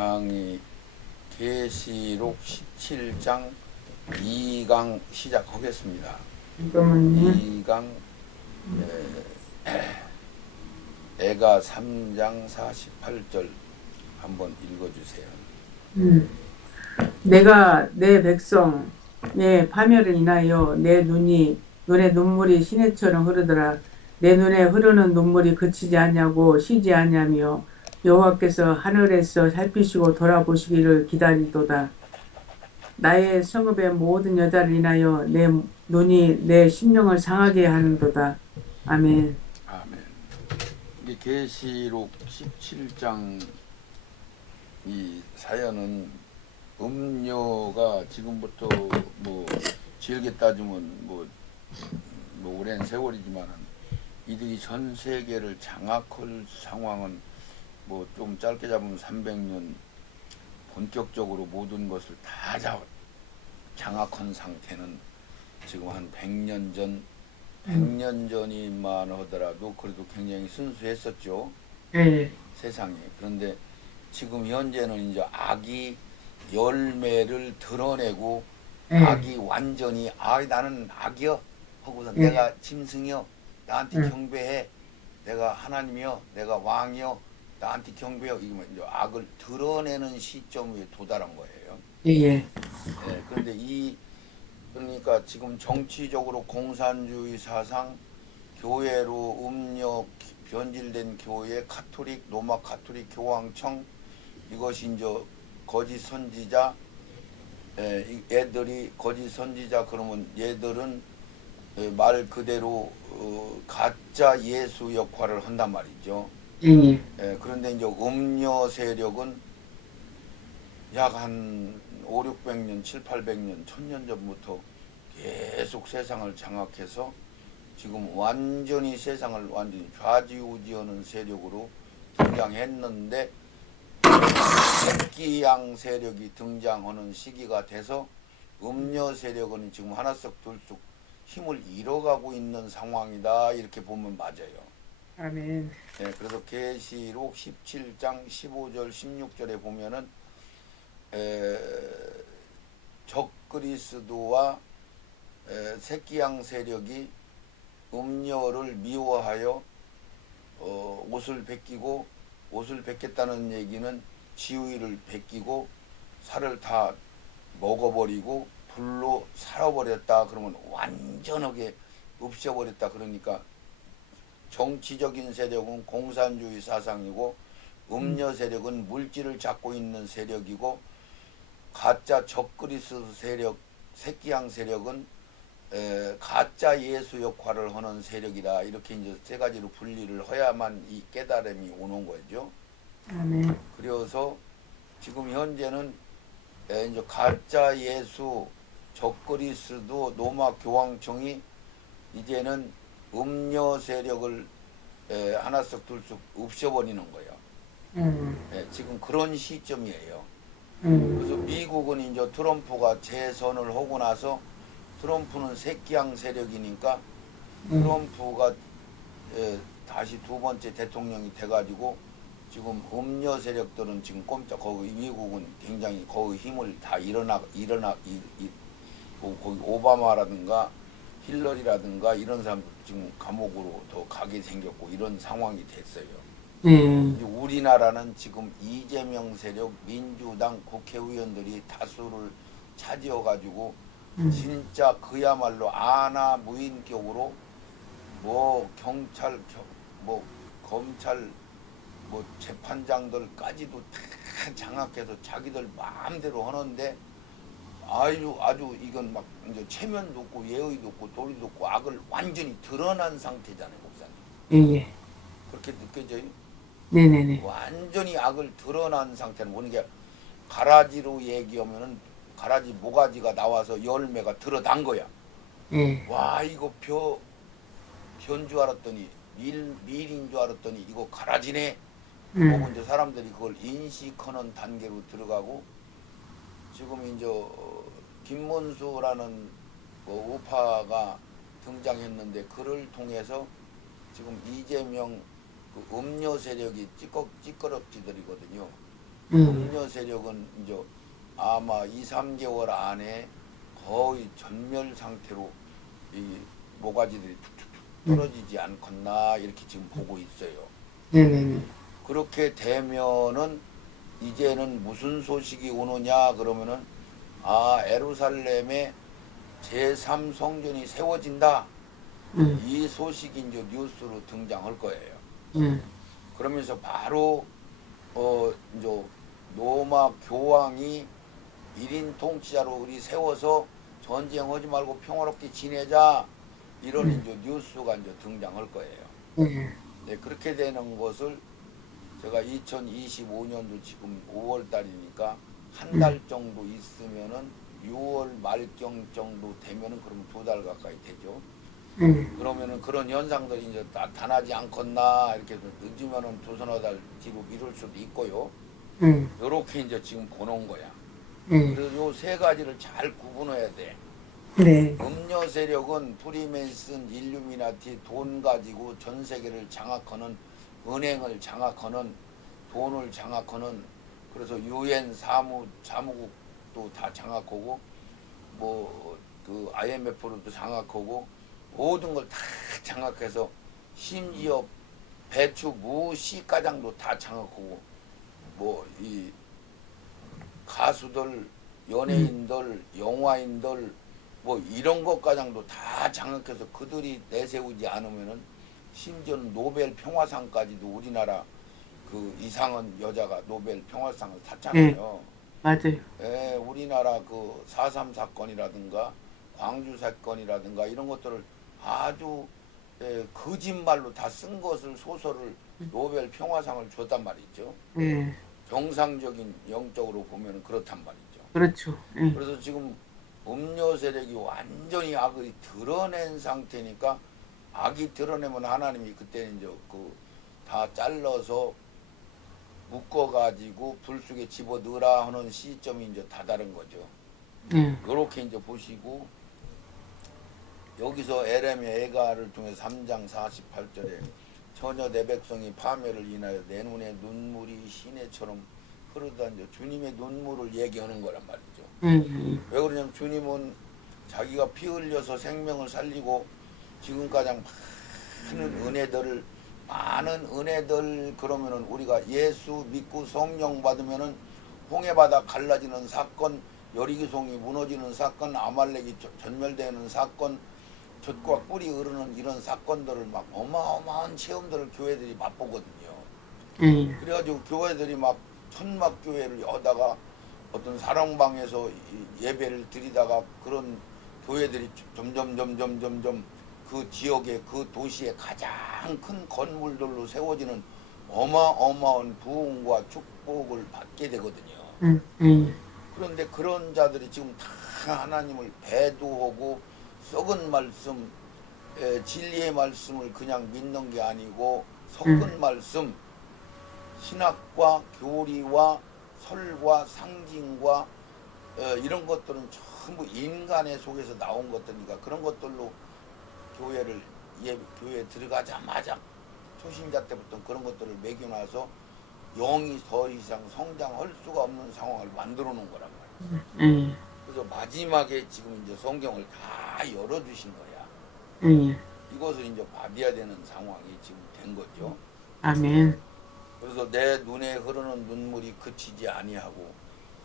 강의 계시록 17장 2강 시작하겠습니다. 잠깐만요. 2강 애가 3장 48절 한번 읽어주세요. 내가 내 백성의 파멸을 인하여 내 눈에 눈물이 시내처럼 흐르더라. 내 눈에 흐르는 눈물이 그치지 않냐고 쉬지 않냐며 여호와께서 하늘에서 살피시고 돌아보시기를 기다리도다. 나의 성읍의 모든 여자를 인하여 내 눈이 내 심령을 상하게 하는도다. 아멘. 아멘. 이게 계시록 17장 이 사연은 음료가 지금부터 뭐 길게 따지면 뭐 오랜 세월이지만은 이들이 전 세계를 장악할 상황은 뭐 좀 짧게 잡으면 300년 본격적으로 모든 것을 다 장악한 상태는 지금 한 100년 전, 100년 전이만 하더라도 그래도 굉장히 순수했었죠. 예. 세상에. 그런데 지금 현재는 이제 악이 열매를 드러내고 예. 악이 완전히 나는 악이여 하고서 예. 내가 짐승이여 나한테 예. 경배해 내가 하나님이여 내가 왕이여 나한테 경배해 이거 이제 악을 드러내는 시점에 도달한 거예요. 예. 그런데 그러니까 지금 정치적으로 공산주의 사상 교회로 음력 변질된 교회 카톨릭 로마 카톨릭 교황청 이것이 이제 거짓 선지자 애들이 거짓 선지자 그러면 얘들은 말 그대로 가짜 예수 역할을 한단 말이죠. 그런데 이제 음녀 세력은 약 한 5, 600년, 7, 800년, 1000년 전부터 계속 세상을 장악해서 지금 완전히 세상을 완전히 좌지우지하는 세력으로 등장했는데 새끼양 세력이 등장하는 시기가 돼서 음녀 세력은 지금 하나씩 둘씩 힘을 잃어가고 있는 상황이다 이렇게 보면 맞아요. 아멘. 그래서 계시록 17장 15절 16절에 보면은 적그리스도와 새끼양 세력이 음녀를 미워하여 옷을 벗기고 옷을 벗겼다는 얘기는 지위를 벗기고 살을 다 먹어버리고 불로 살아버렸다 그러면 완전하게 없애버렸다 그러니까 정치적인 세력은 공산주의 사상이고 음녀 세력은 물질을 잡고 있는 세력이고 가짜 적그리스도 세력 새끼양 세력은 가짜 예수 역할을 하는 세력이다 이렇게 이제 세 가지로 분리를 해야만 이 깨달음이 오는 거죠. 아멘. 그래서 지금 현재는 이제 가짜 예수 적그리스도 로마 교황청이 이제는 음녀 세력을 하나씩 둘씩 없애버리는 거예요. 지금 그런 시점이에요. 그래서 미국은 이제 트럼프가 재선을 하고 나서 트럼프는 새끼양 세력이니까 트럼프가 다시 두 번째 대통령이 돼가지고 지금 음녀 세력들은 지금 거기 미국은 굉장히 거기 힘을 다 거기 오바마라든가 힐러리라든가 이런 사람들 지금 감옥으로 더 가게 생겼고 이런 상황이 됐어요. 우리나라는 지금 이재명 세력 민주당 국회의원들이 다수를 차지해가지고 진짜 그야말로 무인격으로 뭐 경찰 뭐 검찰 뭐 재판장들까지도 다 장악해서 자기들 마음대로 하는데 아주 이건 막 이제 체면도 없고 예의도 없고 도리도 없고 악을 완전히 드러난 상태잖아요, 목사님. 그렇게 느껴져요? 네네네. 완전히 악을 드러난 상태는 뭐는 게 가라지로 얘기하면은 가라지 모가지가 나와서 열매가 드러난 거야. 와 이거 변 줄 알았더니 밀인 줄 알았더니 이거 가라지네. 하고 이제 사람들이 그걸 인식하는 단계로 들어가고 지금 이제 김문수라는 뭐 우파가 등장했는데 그를 통해서 지금 이재명 그 음료 세력이 찌꺼럭지들이거든요. 음녀 세력은 이제 아마 2, 3개월 안에 거의 전멸 상태로 이 모가지들이 툭툭툭 떨어지지 않겠나 이렇게 지금 보고 있어요. 네네네. 그렇게 되면은 이제는 무슨 소식이 오느냐 그러면은 에루살렘에 제3성전이 세워진다. 이 소식이 이제 뉴스로 등장할 거예요. 그러면서 바로 이제 로마 교황이 1인 통치자로 우리 세워서 전쟁하지 말고 평화롭게 지내자 이런 이제 뉴스가 이제 등장할 거예요. 네, 그렇게 되는 것을 제가 2025년도 지금 5월 달이니까 한 달 정도 있으면은 6월 말경 정도 되면은 그러면 2달 가까이 되죠. 그러면은 그런 현상들이 이제 나타나지 않겠나 이렇게 늦으면은 2서너 달 뒤로 미룰 수도 있고요. 요렇게 이제 지금 보는 거야. 그래서 요 세 가지를 잘 구분해야 돼. 네. 음녀 세력은 프리메이슨, 일루미나티, 돈 가지고 전 세계를 장악하는, 은행을 장악하는, 돈을 장악하는, 그래서 유엔 사무국도 다 장악하고 뭐 그 IMF로도 장악하고 모든 걸 다 장악해서 심지어 배추 무 씨가장도 다 장악하고 뭐 이 가수들, 연예인들, 영화인들 뭐 이런 것 가장도 다 장악해서 그들이 내세우지 않으면은 심지어는 노벨 평화상까지도 우리나라 그 이상은 여자가 노벨 평화상을 탔잖아요. 맞아요. 예, 우리나라 그 4.3 사건이라든가 광주 사건이라든가 이런 것들을 아주 거짓말로 다 쓴 것을 소설을 노벨 평화상을 줬단 말이죠. 네. 정상적인 영적으로 보면 그렇단 말이죠. 그렇죠. 그래서 지금 음료 세력이 완전히 악을 드러낸 상태니까 악이 드러내면 하나님이 그때는 이제 그 다 잘라서 묶어가지고 불 속에 집어 넣으라 하는 시점이 이제 다다른 거죠. 요렇게 이제 보시고 여기서 에레미야 애가를 통해서 3장 48절에 처녀 내 백성이 파멸을 인하여 내 눈에 눈물이 시내처럼 흐르다 이제 주님의 눈물을 얘기하는 거란 말이죠. 왜 그러냐면 주님은 자기가 피 흘려서 생명을 살리고 지금까지 많은 은혜들 그러면은 우리가 예수 믿고 성령 받으면은 홍해바다 갈라지는 사건, 여리기송이 무너지는 사건, 아말렉이 전멸되는 사건, 젖과 꿀이 흐르는 이런 사건들을 막 어마어마한 체험들을 교회들이 맛보거든요. 그래가지고 교회들이 막 천막교회를 여다가 어떤 사랑방에서 예배를 드리다가 그런 교회들이 점점 그 지역의 그 도시의 가장 큰 건물들로 세워지는 어마어마한 부흥과 축복을 받게 되거든요. 그런데 그런 자들이 지금 다 하나님을 배도하고 썩은 말씀, 진리의 말씀을 그냥 믿는 게 아니고 섞은 말씀, 신학과 교리와 설과 상징과 이런 것들은 전부 인간의 속에서 나온 것들이니까 그런 것들로 교회에 들어가자마자 초신자 때부터 그런 것들을 매겨놔서 영이 더 이상 성장할 수가 없는 상황을 만들어 놓은 거란 말이에요. 그래서 마지막에 지금 이제 성경을 다 열어주신 거야. 이것을 이제 받아야 되는 상황이 지금 된 거죠. 아멘. 그래서 내 눈에 흐르는 눈물이 그치지 아니하고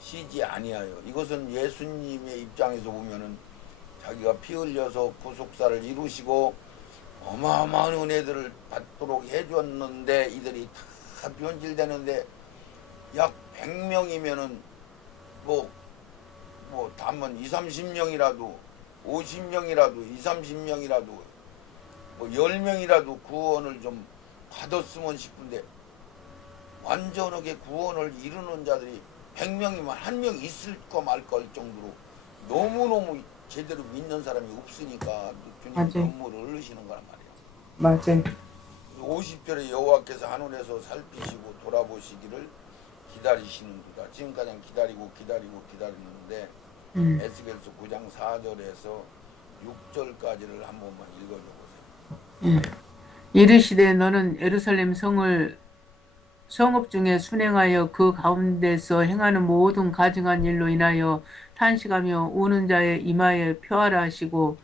쉬지 아니하여 이것은 예수님의 입장에서 보면은 자기가 피 흘려서 구속사를 이루시고 어마어마한 은혜들을 받도록 해줬는데 이들이 다 변질되는데 약 100명이면은 뭐 다만 2, 30명이라도 50명이라도 2, 30명이라도 뭐 10명이라도 구원을 좀 받았으면 싶은데 완전하게 구원을 이루는 자들이 100명이면 한 명 있을까 말까 할 정도로 너무너무 제대로 믿는 사람이 없으니까 주님 눈물을 흘리시는 거란 말이에요. 맞아요. 50절에 여호와께서 하늘에서 살피시고 돌아보시기를 기다리시는구나. 지금까지 기다리고 기다리는데 에스겔서 9장 4절에서 6절까지를 한 번만 읽어줘 보세요. 이르시되 너는 예루살렘 성을 성읍 중에 순행하여 그 가운데서 행하는 모든 가증한 일로 인하여 탄식하며 우는 자의 이마에 표하라 하시고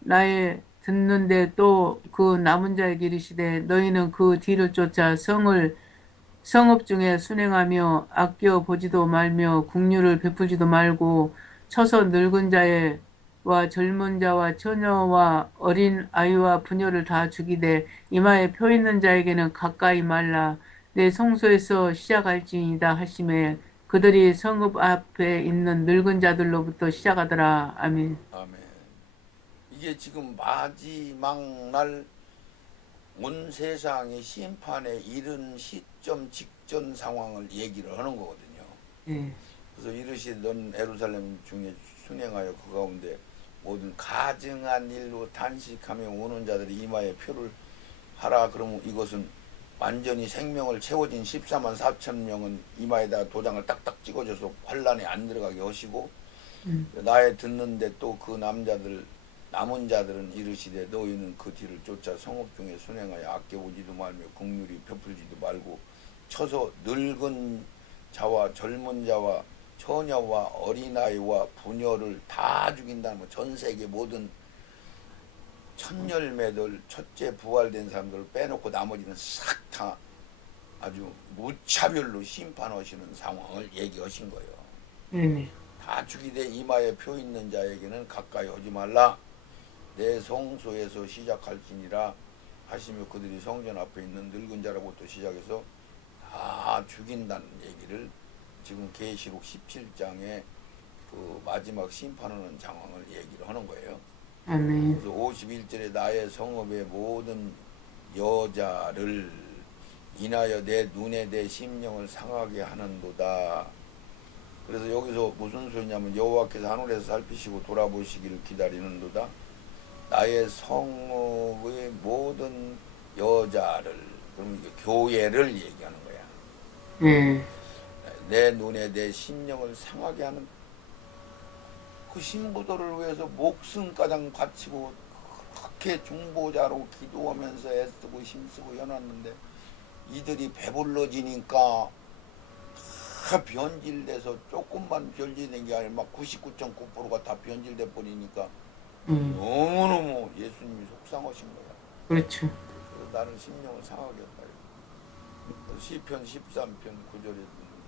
나의 듣는데 또 그 남은 자에게 이르시되 너희는 그 뒤를 쫓아 성읍 중에 순행하며 아껴 보지도 말며 국류를 베풀지도 말고 쳐서 늙은 자와 젊은 자와 처녀와 어린 아이와 부녀를 다 죽이되 이마에 표 있는 자에게는 가까이 말라 내 성소에서 시작할지이다 하시매 그들이 성읍 앞에 있는 늙은 자들로부터 시작하더라. 아멘. 아멘. 이게 지금 마지막 날 온 세상의 심판에 이른 시점 직전 상황을 얘기를 하는 거거든요. 네. 그래서 이르시되 넌 예루살렘 중에 순행하여 그 가운데 모든 가증한 일로 탄식하며 우는 자들이 이마에 표를 하라. 그러면 이것은 완전히 생명을 채워진 14만 4천 명은 이마에다 도장을 딱딱 찍어줘서 환란에 안 들어가게 하시고 나의 듣는데 또 그 남은 자들은 이르시되 너희는 그 뒤를 쫓아 성읍 중에 순행하여 아껴보지도 말며 긍휼히 베풀지도 말고 쳐서 늙은 자와 젊은 자와 처녀와 어린아이와 부녀를 다 죽인다는 거. 전 세계 모든 첫 열매들 첫째 부활된 사람들을 빼놓고 나머지는 싹 다 아주 무차별로 심판하시는 상황을 얘기하신 거예요. 네네. 다 죽이되 이마에 표 있는 자에게는 가까이 오지 말라. 내 성소에서 시작할지니라 하시며 그들이 성전 앞에 있는 늙은 자로부터 시작해서 다 죽인다는 얘기를 지금 계시록 17장에 그 마지막 심판하는 상황을 얘기를 하는 거예요. 아멘. 그래서 51절에 나의 성읍의 모든 여자를 인하여 내 눈에 내 심령을 상하게 하는도다. 그래서 여기서 무슨 소리냐면 여호와께서 하늘에서 살피시고 돌아보시기를 기다리는도다. 나의 성읍의 모든 여자를, 그럼 이게 교회를 얘기하는 거야. 내 눈에 내 심령을 상하게 하는 그 신부들을 위해서 목숨가장 바치고 그렇게 중보자로 기도하면서 애쓰고 힘쓰고 해놨는데 이들이 배불러지니까 다 변질돼서 조금만 변질된 게 아니라 막 99.9%가 다 변질돼 버리니까 너무너무 예수님이 속상하신 거야. 그렇죠. 그래서 나는 심령을 상하게 했다. 시편 13편 9절에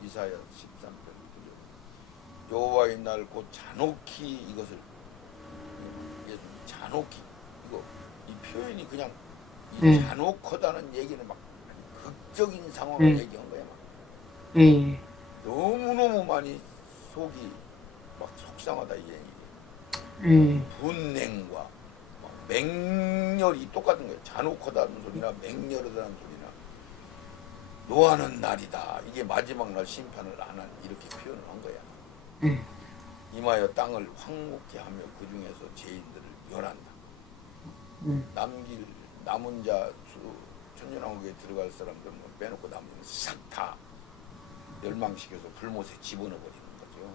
이사야 13편 9절 여호와의 날 곧 잔혹히 이것을 잔혹히 이거 이 표현이 그냥 이 잔혹하다는 얘기는 막 극적인 상황을 얘기한 거야. 막. 너무너무 많이 속이 막 속상하다 이 얘기. 분냉과 맹렬이 똑같은 거예요. 잔혹하다는 소리나 맹렬하다는 소리나 노하는 날이다. 이게 마지막 날 심판을 안 한 이렇게 표현을 한 거야. 임하여 땅을 황무케 하며 그 중에서 죄인들을 멸한다. 남은 자 천년왕국에 들어갈 사람들은 빼놓고 남은 싹 다 멸망시켜서 불못에 집어넣어 버리는 거죠.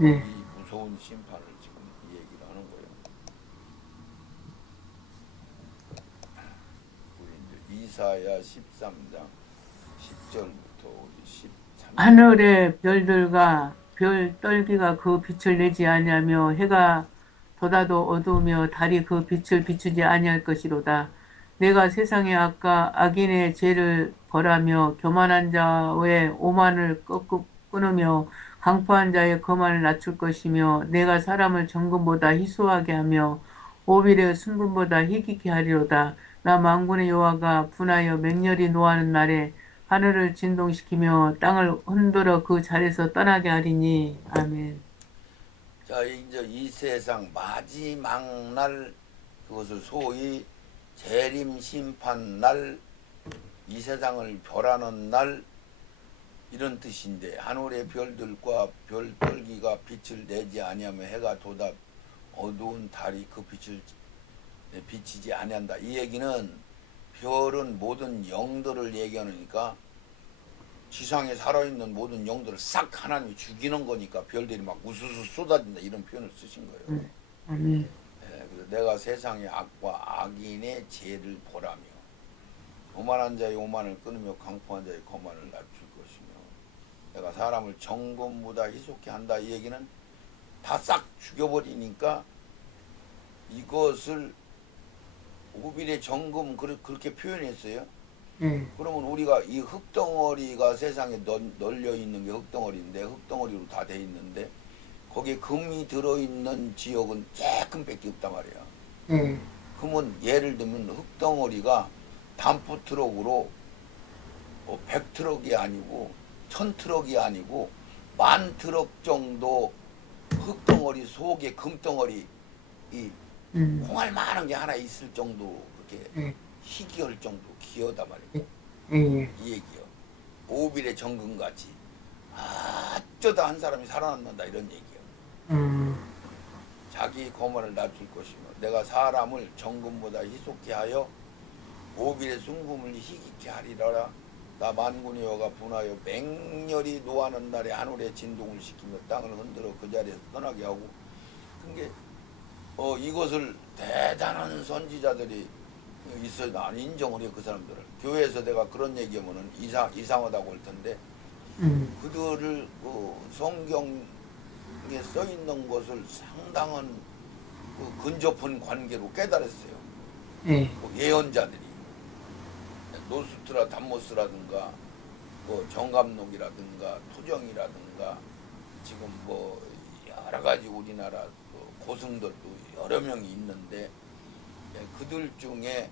이 무서운 심판을 지금 이 얘기를 하는 거예요. 우리 이제 이사야 13장 10절부터 13절. 하늘의 별들과 별 떨기가 그 빛을 내지 아니하며 해가 돋아도 어두우며 달이 그 빛을 비추지 아니할 것이로다. 내가 세상의 악인의 죄를 벌하며 교만한 자의 오만을 끊으며 강포한 자의 거만을 낮출 것이며 내가 사람을 정금보다 희소하게 하며 오빌의 순금보다 희귀케 하리로다. 나 만군의 여호와가 분하여 맹렬히 노하는 날에 하늘을 진동시키며 땅을 흔들어 그 자리에서 떠나게 하리니. 아멘. 자, 이제 이 세상 마지막 날, 그것을 소위 재림 심판 날, 이 세상을 별하는 날, 이런 뜻인데 하늘의 별들과 별떨기가 빛을 내지 아니하며 해가 돋아 어두운 달이 그 빛을 비치지 아니한다. 이 얘기는 별은 모든 영들을 얘기하니까 지상에 살아있는 모든 영들을 싹 하나님이 죽이는 거니까 별들이 막 우수수 쏟아진다 이런 표현을 쓰신 거예요. 그래서 내가 세상의 악과 악인의 죄를 보라며 교만한 자의 오만을 끊으며 강포한 자의 거만을 낮출 것이며 내가 사람을 정금보다 희속케 한다. 이 얘기는 다 싹 죽여버리니까 이것을 오빌의 정금 그렇게 표현했어요. 그러면 우리가 이 흙덩어리가 세상에 널려 있는 게 흙덩어리인데 흙덩어리로 다 돼 있는데 거기에 금이 들어있는 지역은 조금 밖에 없단 말이야. 그러면 예를 들면 흙덩어리가 단프 트럭으로 100트럭이 아니고 1000트럭이 아니고 10,000트럭 정도 흙덩어리 속에 금덩어리 이 콩알 만한 게 하나 있을 정도 그렇게 희귀할 정도 기어다 말이야. 이 얘기요. 오빌의 정금같이 어쩌다 한 사람이 살아남는다 이런 얘기요. 자기 거만을 낮출 것이며 내가 사람을 정금보다 희속케 하여 오빌의 순금을 희귀케 하리라. 나 만군의 여가 분하여 맹렬히 노하는 날에 하늘에 진동을 시키며 땅을 흔들어 그 자리에서 떠나게 하고 그게 이것을 대단한 선지자들이 있어요. 난 인정을 해요. 그 사람들을. 교회에서 내가 그런 얘기하면은 이상하다고 할 텐데 그들을 성경에 써 있는 것을 상당한 근접한 관계로 깨달았어요. 예언자들이 노스트라 담모스라든가 정감록이라든가 토정이라든가 지금 여러 가지 우리나라 고승들도 여러 명이 있는데 그들 중에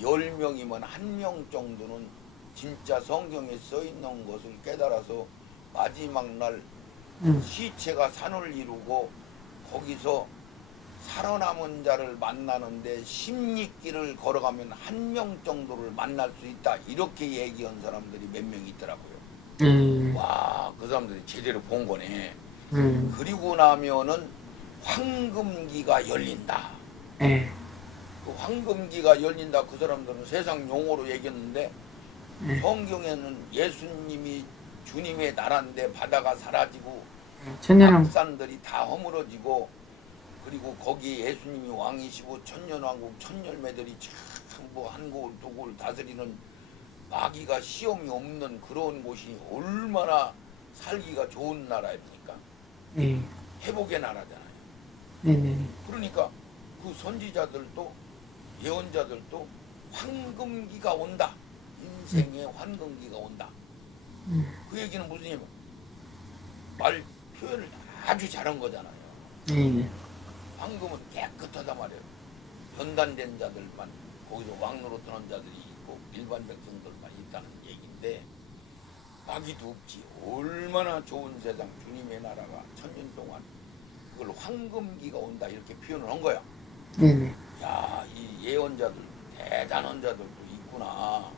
10명이면 1명 정도는 진짜 성경에 써 있는 것을 깨달아서 마지막 날 시체가 산을 이루고 거기서 살아남은 자를 만나는데 십리길을 걸어가면 1명 정도를 만날 수 있다. 이렇게 얘기한 사람들이 몇 명 있더라고요. 와, 그 사람들이 제대로 본 거네. 그리고 나면은 황금기가 열린다. 그 황금기가 열린다. 그 사람들은 세상 용어로 얘기했는데 성경에는 예수님이 주님의 나라인데 바다가 사라지고 악산들이 다 허물어지고 그리고 거기에 예수님이 왕이시고 천년왕국 천열매들이 전부 한국을 두국을 다스리는 마귀가 시험이 없는 그런 곳이 얼마나 살기가 좋은 나라입니까? 회복의 나라잖아요. 그러니까 그 선지자들도 예언자들도 황금기가 온다. 인생의 황금기가 온다. 그 얘기는 무슨 얘기냐? 말 표현을 아주 잘한 거잖아요. 황금은 깨끗하다 말이에요. 변단된 자들만 거기서 왕노로 떠난 자들이 있고 일반 백성들만 있다는 얘기인데 마귀도 없지. 얼마나 좋은 세상 주님의 나라가 천년 동안 그걸 황금기가 온다 이렇게 표현을 한 거야. 야, 이 예언자들 대단한 자들도 있구나.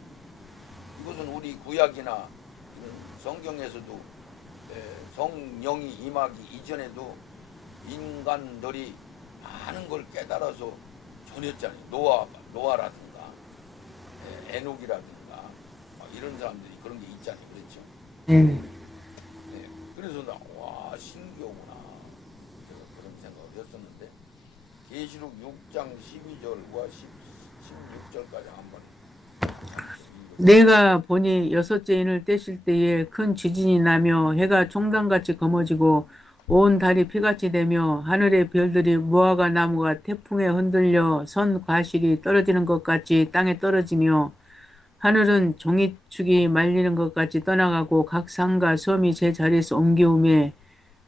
이것은 우리 구약이나 성경에서도 성령이 임하기 이전에도 인간들이 많은 걸 깨달아서 전했잖아요. 노아라든가 에녹이라든가 이런 사람들이 그런 게 있잖아요. 그렇죠? 그래서 와 신기하구나 그런 생각을 했었는데 계시록 6장 12절과 16절까지 한번 내가 보니 여섯째 인을 떼실 때에 큰 지진이 나며 해가 총단같이 검어지고 온 달이 피같이 되며 하늘의 별들이 무화과 나무가 태풍에 흔들려 선 과실이 떨어지는 것 같이 땅에 떨어지며 하늘은 종이축이 말리는 것 같이 떠나가고 각 산과 섬이 제 자리에서 옮기우매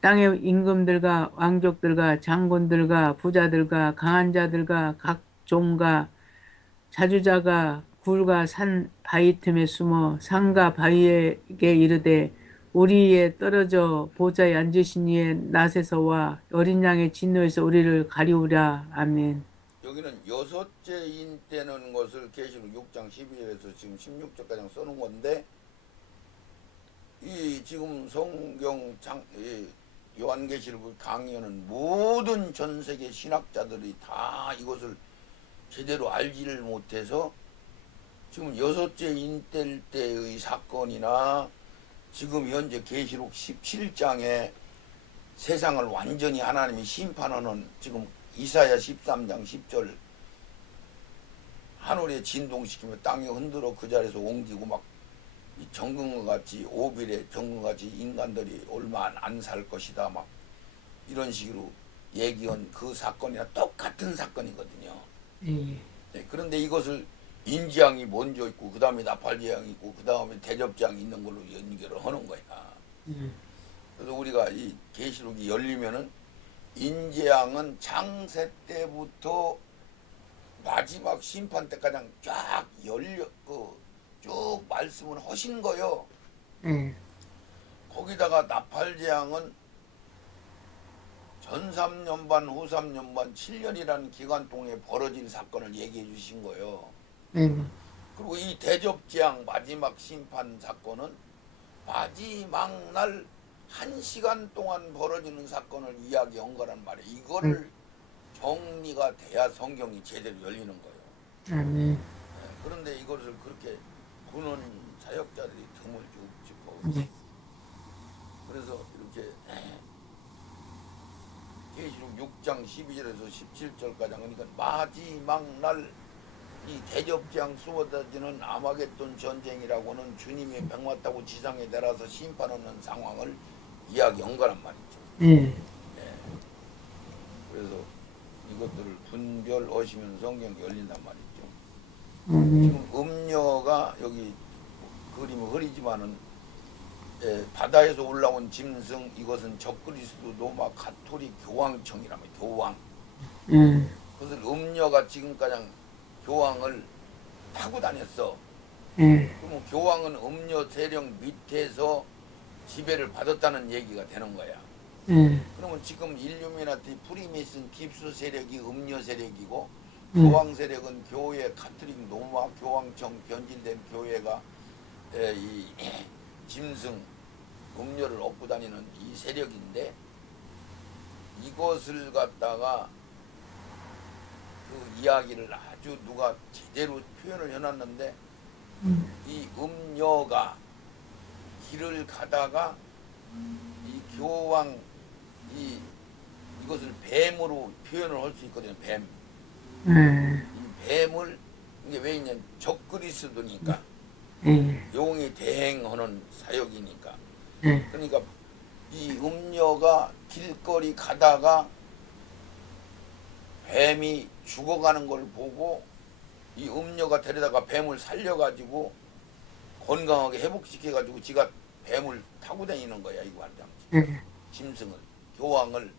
땅의 임금들과 왕족들과 장군들과 부자들과 강한 자들과 각 종과 자주자가 굴과 산 바위 틈에 숨어 산과 바위에게 이르되 우리에 떨어져 보좌에 앉으신 이의 낫에서와 어린 양의 진노에서 우리를 가리우랴. 아멘. 여기는 여섯째 인 때는 것을 계시록 6장 12절에서 지금 16절까지 써놓은 건데 이 지금 성경 요한계시록 강의하는 모든 전 세계 신학자들이 다 이것을 제대로 알지를 못해서 지금 여섯째 인텔 때의 사건이나 지금 현재 계시록 17장에 세상을 완전히 하나님이 심판하는 지금 이사야 13장 10절 하늘에 진동시키면 땅이 흔들어 그 자리에서 옮기고 막 이 정금과 같이 오빌의 정금과 같이 인간들이 얼마 안 살 것이다 막 이런 식으로 얘기한 그 사건이랑 똑같은 사건이거든요. 예. 네, 그런데 이것을 인지양이 먼저 있고 그 다음에 나팔지양이 있고 그 다음에 대접지양이 있는 걸로 연결을 하는 거야. 예. 그래서 우리가 이 계시록이 열리면은 인지양은 창세 때부터 마지막 심판 때까지 쫙 열려 쭉 말씀을 하신 거요. 예. 거기다가 나팔재앙은 전 3년 반, 후 3년 반, 7년이라는 기간 동안에 벌어진 사건을 얘기해 주신 거예요. 네. 그리고 이 대접재앙 마지막 심판 사건은 마지막 날 1시간 동안 벌어지는 사건을 이야기한 거란 말이에요. 이거를 정리가 돼야 성경이 제대로 열리는 거예요. 아멘. 그런데 이것을 그렇게 보는 사역자들이 드물지 없고 네. 그래서 이렇게 계시록 6장 12절에서 17절까지 하니까 마지막 날 이 대접장 쏟아지는 아마겟돈 전쟁이라고는 주님이 백마 타고 지상에 내려서 심판하는 상황을 이야기한 거란 말이죠. 예. 그래서 이것들을 분별하시면 성경이 열린단 말이죠. 아멘. 지금 음녀가 여기 그림이 흐리지만은 바다에서 올라온 짐승 이것은 적그리스도 로마 가톨릭 교황청이라며 교황. 예. 그래서 음녀가 지금까지 교황을 타고 다녔어. 예. 그러면 교황은 음녀 세력 밑에서 지배를 받았다는 얘기가 되는 거야. 예. 그러면 지금 일루미나티 프리메이슨 깁스 세력이 음녀 세력이고 교황 세력은 교회 가톨릭 로마 교황청 변질된 교회가 이 짐승 음료를 얻고 다니는 이 세력인데 이것을 갖다가 그 이야기를 아주 누가 제대로 표현을 해놨는데 이 음녀가 길을 가다가 이 교황 이것을 뱀으로 표현을 할 수 있거든요. 뱀. 이 뱀을 이게 왜 있냐면 적그리스도니까 용이 대행하는 사역이니까. 그러니까 이 음녀가 길거리 가다가 뱀이 죽어가는 걸 보고 이 음녀가 데려다가 뱀을 살려가지고 건강하게 회복시켜가지고 지가 뱀을 타고 다니는 거야. 이거 완전 짐승을 교황을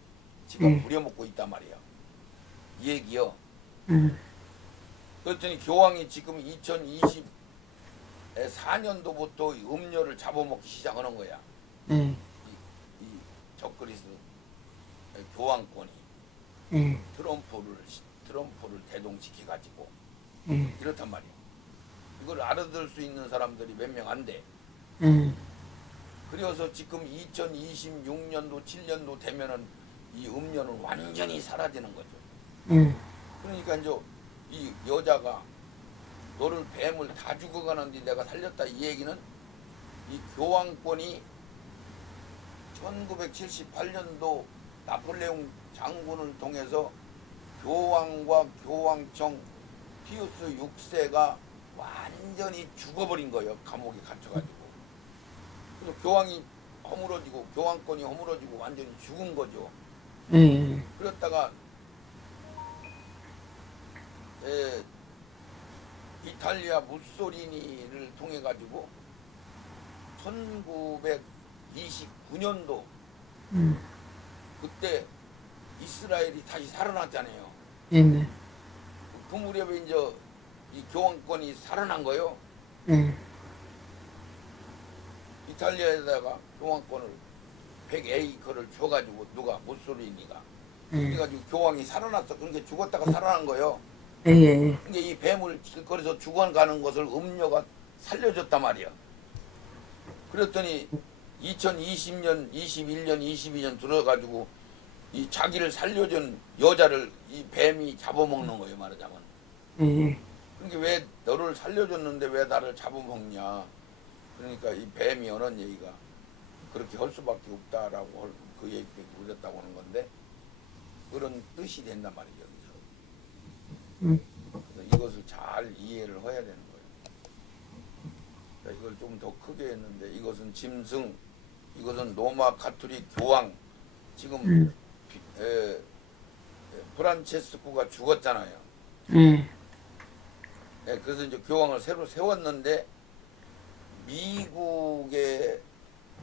지가 부려먹고 있단 말이야. 이 얘기요. 그랬더니 교황이 지금 2024년도부터 음료를 잡아먹기 시작하는 거야. 이 적그리스 교황권이 트럼프를 대동시켜가지고 이렇단 말이야. 이걸 알아들 수 있는 사람들이 몇 명 안 돼. 그래서 지금 2026년도 7년도 되면은 이 음료는 완전히 사라지는 거죠. 그러니까 이제 이 여자가 너를 뱀을 다 죽어가는데 내가 살렸다 이 얘기는 이 교황권이 1978년도 나폴레옹 장군을 통해서 교황과 교황청 피우스 6세가 완전히 죽어버린 거예요. 감옥에 갇혀가지고. 그래서 교황이 허물어지고 교황권이 허물어지고 완전히 죽은 거죠. 그랬다가 이탈리아 무솔리니를 통해 가지고 1929년도 그때 이스라엘이 다시 살아났잖아요. 그 무렵에 이제 이 교황권이 살아난 거요. 이탈리아에다가 교황권을 100에이커를 줘가지고 누가 무솔리니가 그래가지고 교황이 살아났어. 그러니까 죽었다가 살아난 거요. 그러니까 이 뱀을 길거리에서 죽어가는 것을 음녀가 살려줬단 말이야. 그랬더니 2020년, 21년, 22년 들어가지고 이 자기를 살려준 여자를 이 뱀이 잡아먹는 거예요. 말하자면. 그러니까 왜 너를 살려줬는데 왜 나를 잡아먹냐. 그러니까 이 뱀이 하는 얘기가 그렇게 할 수밖에 없다라고 그 얘기를 그랬다고 하는 건데 그런 뜻이 된단 말이죠. 그래서 이것을 잘 이해를 해야 되는 거예요. 자, 이걸 좀 더 크게 했는데 이것은 짐승, 이것은 로마 가톨릭 교황. 지금 프란체스코가 죽었잖아요. 예. 그래서 이제 교황을 새로 세웠는데 미국의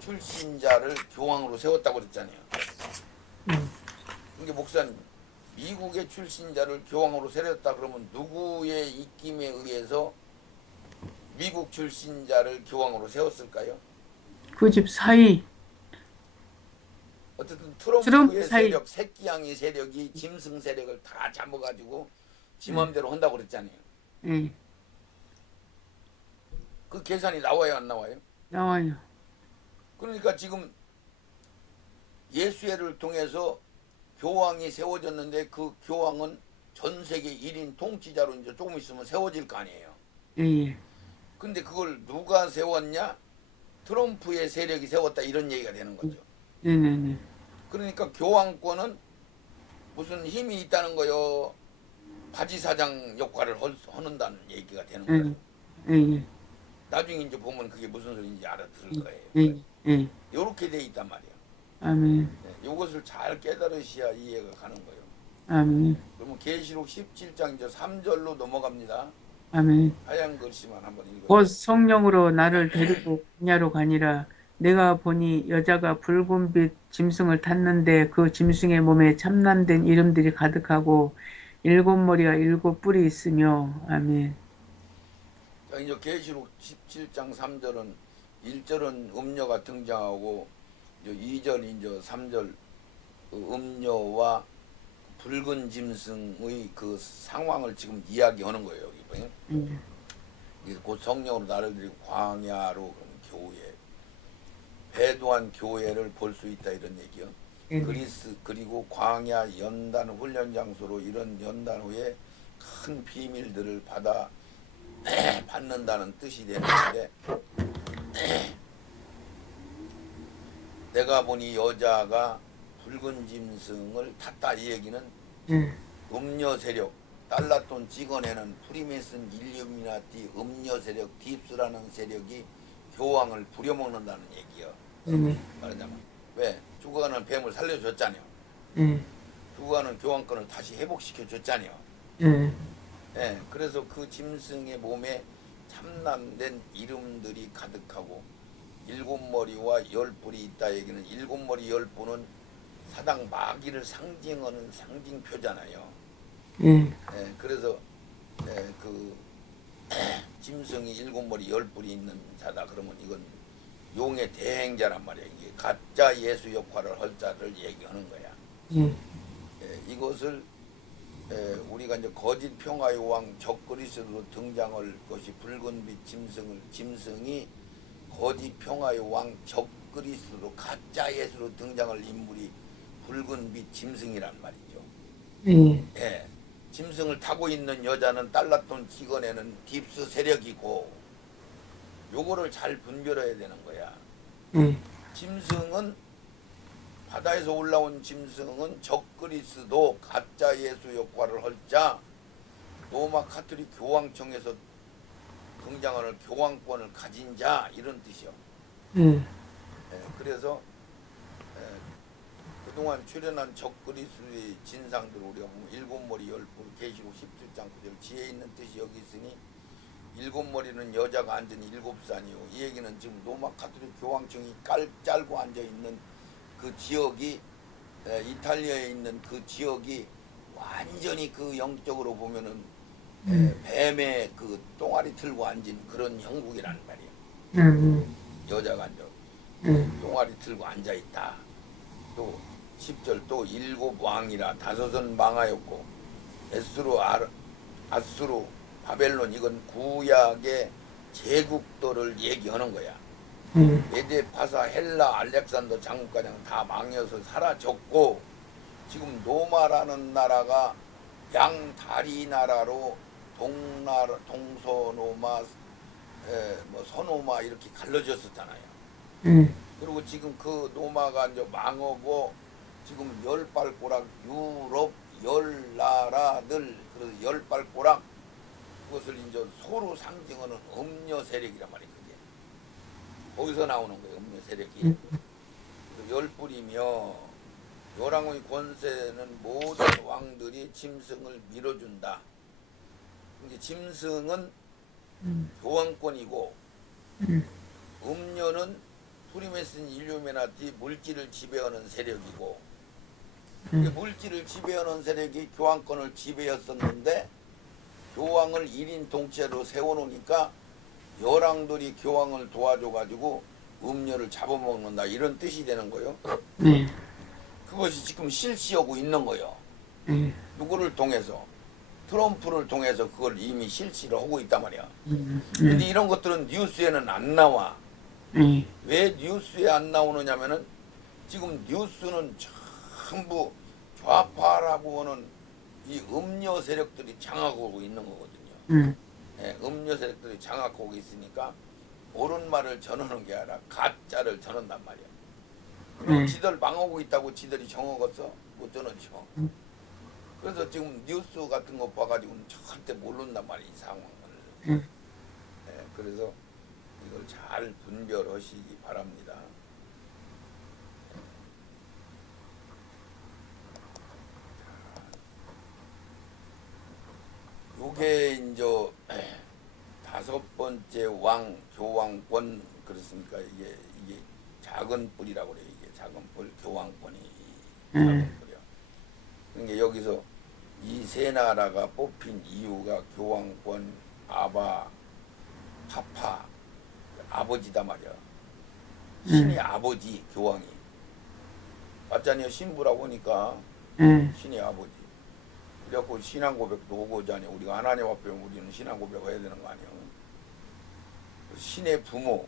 출신자를 교황으로 세웠다고 그랬잖아요. 이게 목사님, 미국의 출신자를 교황으로 세웠다 그러면 누구의 입김에 의해서 미국 출신자를 교황으로 세웠을까요? 그 집 사이, 어쨌든 트럼프 트럼프의 사이. 세력, 새끼양이 세력이 짐승 세력을 다 잡아가지고 지 맘대로 한다고 그랬잖아요. 예. 그 계산이 나와요, 안 나와요? 나와요. 그러니까 지금 예수회를 통해서 교황이 세워졌는데 그 교황은 전 세계 1인 통치자로 이제 조금 있으면 세워질 거 아니에요. 예, 예. 근데 그걸 누가 세웠냐? 트럼프의 세력이 세웠다, 이런 얘기가 되는 거죠. 네네네. 그러니까 교황권은 무슨 힘이 있다는 거요. 바지사장 역할을 하는다는 얘기가 되는 거죠. 예, 예. 나중에 이제 보면 그게 무슨 소리인지 알아들을 거예요. 예, 예. 이렇게 돼 있단 말이에요. 아멘. 이것을 잘 깨달으셔야 이해가 가는 거예요. 아멘. 그러면 계시록 17장 이제 3절로 넘어갑니다. 아멘. 하얀 글씨만 한번 읽어요. 곧 성령으로 나를 데리고 광야로 가니라. 내가 보니 여자가 붉은빛 짐승을 탔는데 그 짐승의 몸에 참남된 이름들이 가득하고 7머리와 7뿔이 있으며. 아멘. 자, 이제 계시록 17장 3절은 1절은 음녀가 등장하고 이제 2절, 이제 3절 음녀와 붉은 짐승의 그 상황을 지금 이야기하는 거예요. 곧 성령으로 나를 데리고 광야로, 교회, 배도한 교회를 볼 수 있다, 이런 얘기요. 그리스, 그리고 광야 연단 훈련 장소로 이런 연단 후에 큰 비밀들을 받는다는 뜻이 되는데, 내가 보니 여자가 붉은 짐승을 탔다, 이 얘기는 음녀 세력, 달라돈 찍어내는 프리메슨 일루미나티 음녀 세력 딥스라는 세력이 교황을 부려먹는다는 얘기요. 말하자면 왜? 죽어가는 뱀을 살려줬잖아요. 죽어가는 교황권을 다시 회복시켜줬잖아요. 그래서 그 짐승의 몸에 참남된 이름들이 가득하고 7머리와 10뿔이 있다 얘기는 7머리 10뿔은 사당 마귀를 상징하는 상징표잖아요. 그래서 그 짐승이 7머리 10뿔이 있는 자다 그러면 이건 용의 대행자란 말이에요. 이게 가짜 예수 역할을 할 자를 얘기하는 거야. 이것을 우리가 이제 거짓 평화의 왕 적그리스도로 등장할 것이 붉은빛 짐승이 거짓 평화의 왕 적그리스도로 가짜 예수로 등장할 인물이 붉은빛 짐승이란 말이죠. 짐승을 타고 있는 여자는 달라돈 찍어내는 딥스 세력이고, 요거를 잘 분별해야 되는 거야. 짐승은, 바다에서 올라온 짐승은 적그리스도 가짜 예수 역할을 할 자, 로마 카톨릭 교황청에서 등장하는 교황권을 가진 자, 이런 뜻이요. 그래서 그동안 출현한 적그리스도의 진상들 우리가 보면 7머리 10뿔, 계시록 17장 9절 지혜 있는 뜻이 여기 있으니 7머리는 여자가 앉은 7산이요. 이 얘기는 지금 로마 카톨릭 교황청이 짧고 앉아있는 그 지역이, 이탈리아에 있는 그 지역이 완전히 그 영적으로 보면은 뱀의 그 똥아리 틀고 앉은 그런 형국이라는 말이에요. 여자가 앉아 똥아리 틀고 앉아있다. 또 10절 또 7왕이라 5은 망하였고 아수르 바벨론, 이건 구약의 제국들을 얘기하는 거야. 메데 파사 헬라 알렉산더 장군가장 다 망해서 사라졌고, 지금 로마라는 나라가 양다리 나라로 동서노마, 뭐 서노마 이렇게 갈라졌었잖아요. 그리고 지금 그 노마가 이제 망하고 지금 열발꼬락 유럽 10나라들, 그래서 열발꼬락 그것을 이제 소로 상징하는 음녀 세력이란 말이에요. 그게. 거기서 나오는 거예요. 음녀 세력이. 열 뿌리며 요랑의 권세는 모든 왕들이 짐승을 밀어준다. 이제 짐승은 교황권이고 음녀는 프리메슨 일루미나티 물질을 지배하는 세력이고 물질을 지배하는 세력이 교황권을 지배했었는데 교황을 1인 통째로 세워놓으니까 여랑들이 교황을 도와줘가지고 음녀를 잡아먹는다 이런 뜻이 되는 거예요. 네. 그것이 지금 실시하고 있는 거예요. 네. 누구를 통해서? 트럼프를 통해서 그걸 이미 실시를 하고 있단 말이야. 근데 이런 것들은 뉴스에는 안 나와. 왜 뉴스에 안 나오느냐면은 지금 뉴스는 전부 좌파라고 하는 이 음녀 세력들이 장악하고 있는 거거든요. 예, 음녀 세력들이 장악하고 있으니까 옳은 말을 전하는 게 아니라 가짜를 전한단 말이야. 그럼 지들 망하고 있다고 지들이 정하겠어? 못 전하죠. 그래서 지금 뉴스 같은 거 봐가지고는 절대 모른단 말이야, 이 상황을. 예, 그래서 이걸 잘 분별하시기 바랍니다. 요게 이제 5번째 왕 교황권 그렇습니까? 이게 작은 뿔이라고 그래요. 이게 작은 뿔 교황권이 작은 뿔이야. 그러니까 여기서 이 세 나라가 뽑힌 이유가 교황권, 아바, 파파, 아버지다 말이야. 신의 아버지 교황이 맞잖아요. 신부라고 하니까 신의 아버지. 그래갖고 신앙 고백도 오고 오잖아요. 우리가 하나님 앞에 우리는 신앙 고백을 해야 되는 거 아니에요. 신의 부모,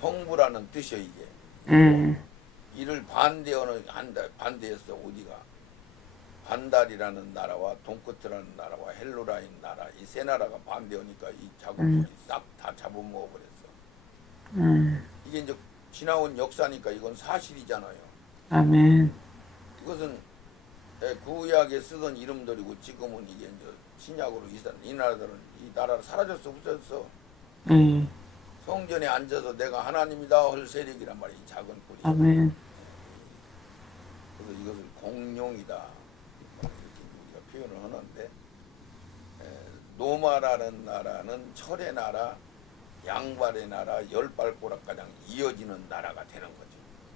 성부라는 뜻이에요 이게. 이를 반대했어 어디가. 반달이라는 나라와 동크트라는 나라와 헬로라인 나라 이 세 나라가 반대하니까 이 자국들이 싹 다 잡아먹어 버렸어. 이게 이제 지나온 역사니까 이건 사실이잖아요. 아멘. 이것은 구약에 쓰던 이름들이고 지금은 이게 이제 신약으로 이 나라들은 이 나라를 사라졌어 없었어. 성전에 앉아서 내가 하나님이다 할 세력이란 말이야. 이 작은 뿔이. 아멘. 그래서 이것을 공룡이다 이렇게 우리가 표현을 하는데 노마라는 나라는 철의 나라, 양발의 나라, 열발꼬락 가장 이어지는 나라가 되는 거죠.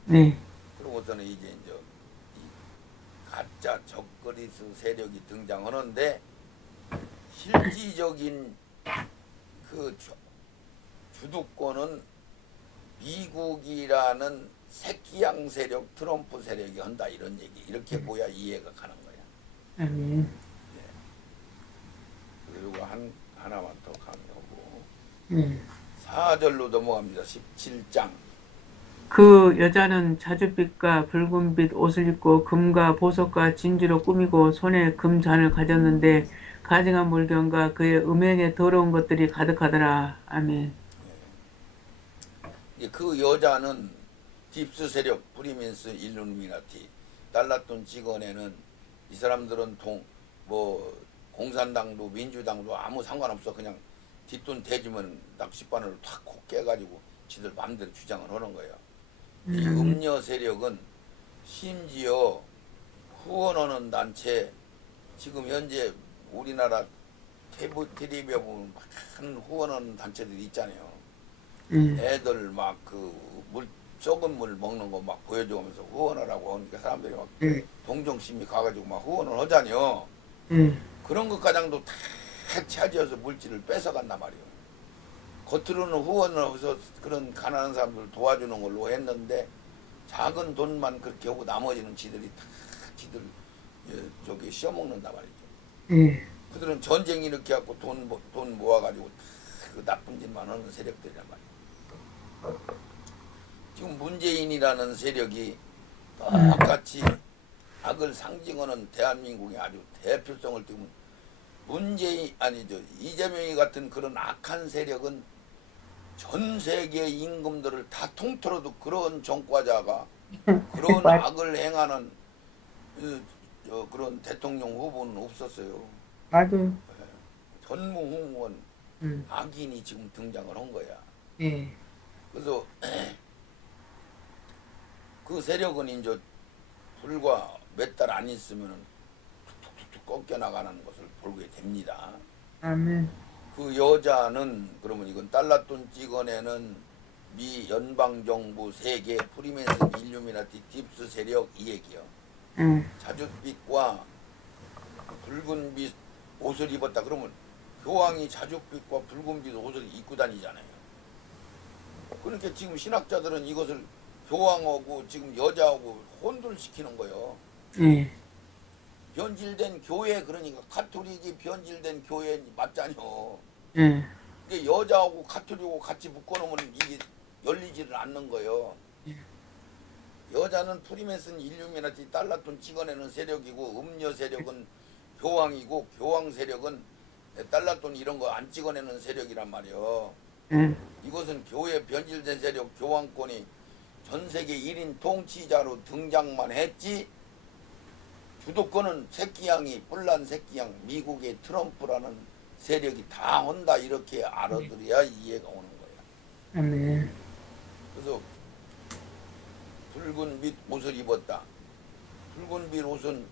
네. 그러고서는 이제 이 가짜 적그리스 세력이 등장하는데 실질적인 그 주도권은 미국이라는 새끼양 세력, 트럼프 세력이 한다 이런 얘기. 이렇게 보야 이해가 가는 거야. 아멘. 그리고 하나만 더 강의하고 4절로 넘어갑니다. 17장. 그 여자는 자줏빛과 붉은빛 옷을 입고 금과 보석과 진주로 꾸미고 손에 금잔을 가졌는데 가증한 물건과 그의 음행에 더러운 것들이 가득하더라. 아멘. 그 여자는 딥스 세력, 프리민스 일루미나티, 달랏돈 찍어내는 이 사람들은 공산당도 민주당도 아무 상관없어. 그냥 뒷돈 대주면 낚싯바늘로 탁 콕 깨가지고 지들 마음대로 주장을 하는 거예요. 이 음녀 세력은 심지어 후원하는 단체 지금 현재 우리나라 텔레비에 보면 많은 후원하는 단체들이 있잖아요. 애들 막 썩은 물 먹는 거 막 보여주면서 후원하라고 하니까 사람들이 막 동정심이 가가지고 막 후원을 하잖아요. 그런 것 가장도 다 차지해서 물질을 뺏어간단 말이에요. 겉으로는 후원을 해서 그런 가난한 사람들 도와주는 걸로 했는데 작은 돈만 그렇게 하고 나머지는 지들 저기 씌어먹는단 말이죠. 그들은 전쟁 이렇게 하고 돈 모아가지고 그 나쁜 짓만 하는 세력들이란 말이에요. 지금 문재인이라는 세력이 똑같이 악을 상징하는 대한민국의 아주 대표성을 띄운 이재명이 같은 그런 악한 세력은 전 세계 임금들을 다 통틀어도 그런 정과자가 그런 악을 행하는 그런 대통령 후보는 없었어요. 맞아요. 전무후무한 음. 악인이 지금 등장을 한 거야. 예. 그래서 그 세력은 이제 불과 몇 달 안 있으면 툭툭툭 꺾여 나가는 것을 보게 됩니다. 아멘. 그 여자는 그러면 이건 달러돈 찍어내는 미 연방정부 세계 프리맨슨 일루미나티 딥스 세력 이 얘기요. 예. 자줏빛과 붉은빛 옷을 입었다. 그러면 교황이 자줏빛과 붉은빛 옷을 입고 다니잖아요. 그러니까 지금 신학자들은 이것을 교황하고 지금 여자하고 혼돈시키는 거예요. 예. 변질된 교회, 그러니까 카톨릭이 변질된 교회 맞잖요. 예. 이게 여자하고 카톨릭하고 같이 묶어놓으면 이게 열리지를 않는 거예요. 여자는 프리메슨 일루미나티 달러돈 찍어내는 세력이고, 음녀 세력은 교황이고, 교황 세력은 달러돈 이런 거 안 찍어내는 세력이란 말이에요. 예. 이것은 교회 변질된 세력 교황권이 전 세계 1인 통치자로 등장만 했지, 주도권은 새끼양이 뿔난 새끼양 미국의 트럼프라는 세력이 다 한다, 이렇게 알아들어야 이해가 오는 거야. 아멘. 그래서 붉은빛 옷을 입었다. 붉은빛 옷은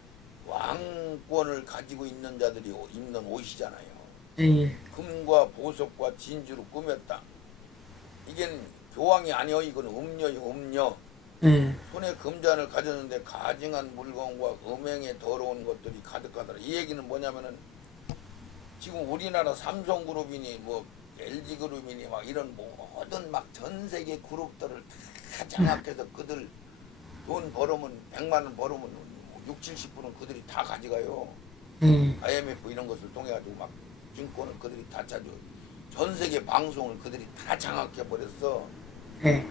왕권을 가지고 있는 자들이 입는 옷이잖아요. 예. 금과 보석과 진주로 꾸몄다. 이게 교황이 아니요, 이건 음녀요, 음녀. 예. 손에 금잔을 가졌는데 가증한 물건과 음행에 더러운 것들이 가득하더라. 이 얘기는 뭐냐면은 지금 우리나라 삼성그룹이니 뭐 LG그룹이니 막 이런 모든 막 전 세계 그룹들을 다 장악해서 그들 돈 벌으면 100만 원 벌으면 60, 70%는 그들이 다 가져가요. 예. IMF 이런 것을 통해 가지고 막 증권을 그들이 다 차죠. 전 세계 방송을 그들이 다 장악해 버렸어. 예.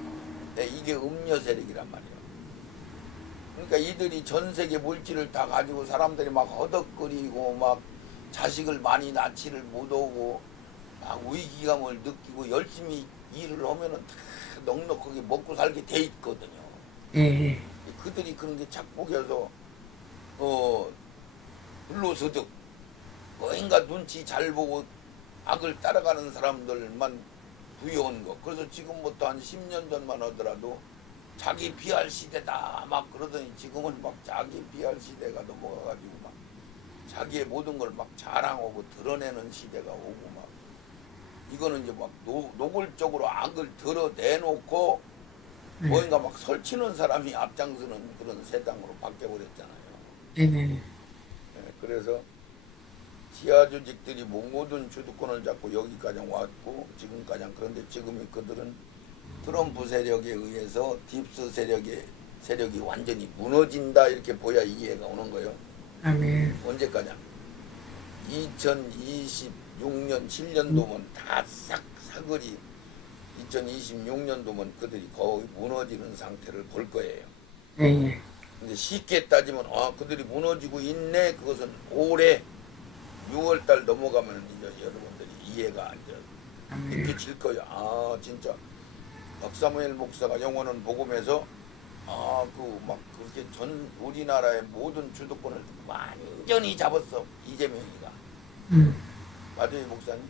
네, 이게 음녀 세력이란 말이에요. 그러니까 이들이 전 세계 물질을 다 가지고 사람들이 막 허덕거리고 막 자식을 많이 낳지를 못하고 막 위기감을 느끼고 열심히 일을 하면은 다 넉넉하게 먹고 살게 돼 있거든요. 예. 그들이 그런 게 착복해서 불로소득 뭔가 눈치 잘 보고 악을 따라가는 사람들만 부여한 거. 그래서 지금부터 한 10년 전만 하더라도 자기 비할 시대다 막 그러더니 지금은 막 자기 비할 시대가 넘어가가지고 막 자기의 모든 걸 막 자랑하고 드러내는 시대가 오고 막 이거는 이제 막 노골적으로 악을 드러내놓고 뭔가 막 설치는 사람이 앞장서는 그런 세상으로 바뀌어버렸잖아요. 예. 그래서 지하 조직들이 모든 주도권을 잡고 여기까지 왔고 지금까지. 그런데 지금이 그들은 트럼프 세력에 의해서 딥스 세력이 완전히 무너진다, 이렇게 보야 이해가 오는 거예요. 아멘. 언제까지? 2026년 7년도면 다 사거리 2026년도면 그들이 거의 무너지는 상태를 볼 거예요. 예. 근데 쉽게 따지면 그들이 무너지고 있네. 그것은 올해 6월달 넘어가면 이제 여러분들이 이해가 이제 느껴질 거예요. 진짜 박사무엘 목사가 영원한 복음에서 그렇게 전 우리나라의 모든 주도권을 완전히 잡았어, 이재명이가. 맞아요, 목사님?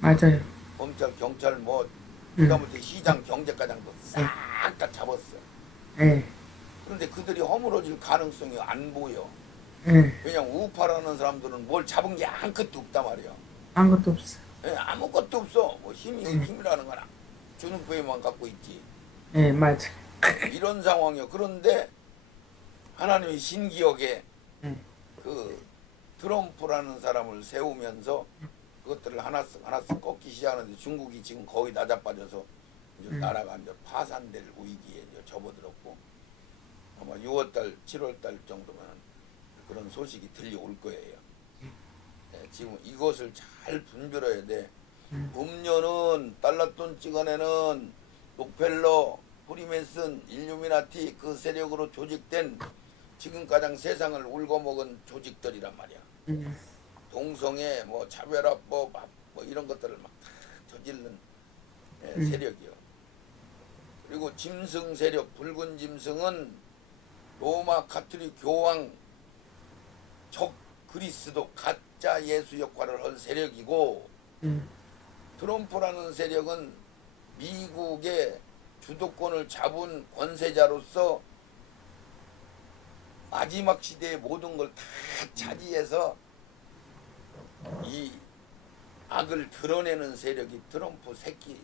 맞아요. 검찰, 경찰 그다음부터 시장, 경제과장도 싹 다 잡았어. 예. 그런데 그들이 허물어질 가능성이 안 보여. 예. 왜냐면 우파라는 사람들은 뭘 잡은 게 아무것도 없단 말이야. 아무것도 없어. 아무것도 없어. 뭐 힘이라는 건 주눈뼈에만 갖고 있지. 예, 맞아. 이런 상황이요. 그런데 하나님이 신기하게 그 트럼프라는 사람을 세우면서 그것들을 하나씩 꺾기 시작하는데 중국이 지금 거의 낮아빠져서 이제 나라가 이제 파산될 위기에 이제 접어들었고 아마 6월달, 7월달 정도면 그런 소식이 들려올 거예요. 지금 이것을 잘 분별해야 돼. 음료는 달러돈 찍어내는 록펠러, 프리메슨, 일루미나티 그 세력으로 조직된 지금 가장 세상을 울거먹은 조직들이란 말이야. 동성애, 차별화법, 이런 것들을 막 다 저지른 세력이요. 그리고 짐승 세력, 붉은 짐승은 로마 카톨릭 교황 그리스도 가짜 예수 역할을 한 세력이고 트럼프라는 세력은 미국의 주도권을 잡은 권세자로서 마지막 시대의 모든 걸 다 차지해서 이 악을 드러내는 세력이 트럼프 새끼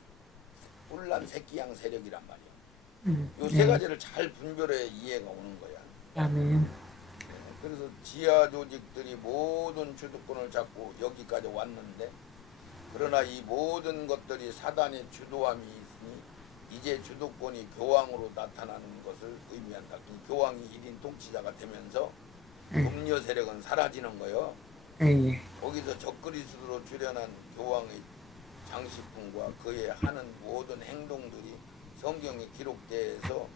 뿔난 새끼양 세력이란 말이야. 요 세 가지를 잘 분별해 이해가 오는 거야. 아멘. 그래서 지하 조직들이 모든 주도권을 잡고 여기까지 왔는데, 그러나 이 모든 것들이 사단의 주도함이 있으니 이제 주도권이 교황으로 나타나는 것을 의미한다. 교황이 1인 통치자가 되면서 음녀 세력은 사라지는 거예요. 거기서 적그리스도로 출현한 교황의 장식품과 그의 하는 모든 행동들이 성경에 기록돼서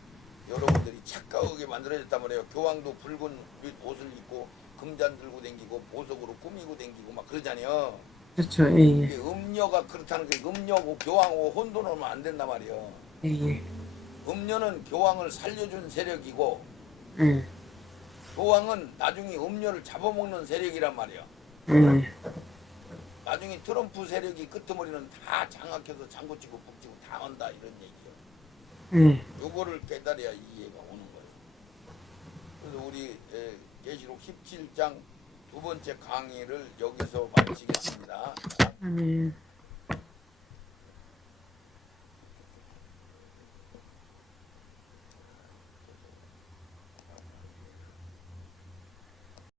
여러분들이 착각하게 만들어졌단 말이에요. 교황도 붉은 옷을 입고 금잔 들고 댕기고 보석으로 꾸미고 댕기고 막 그러잖아요. 그렇죠. 이게 음녀가 그렇다는 게, 음녀고 교황하고 혼돈하면 안 된단 말이에요. 음녀는 교황을 살려준 세력이고 교황은 나중에 음녀를 잡아먹는 세력이란 말이에요. 나중에 트럼프 세력이 끄트머리는 다 장악해서 장구치고 북치고 다 한다, 이런 얘기예요. 요거를 깨달아야 이해가 오는 거예요. 그래서 우리 계시록 17장 두 번째 강의를 여기서 마치겠습니다. 아멘.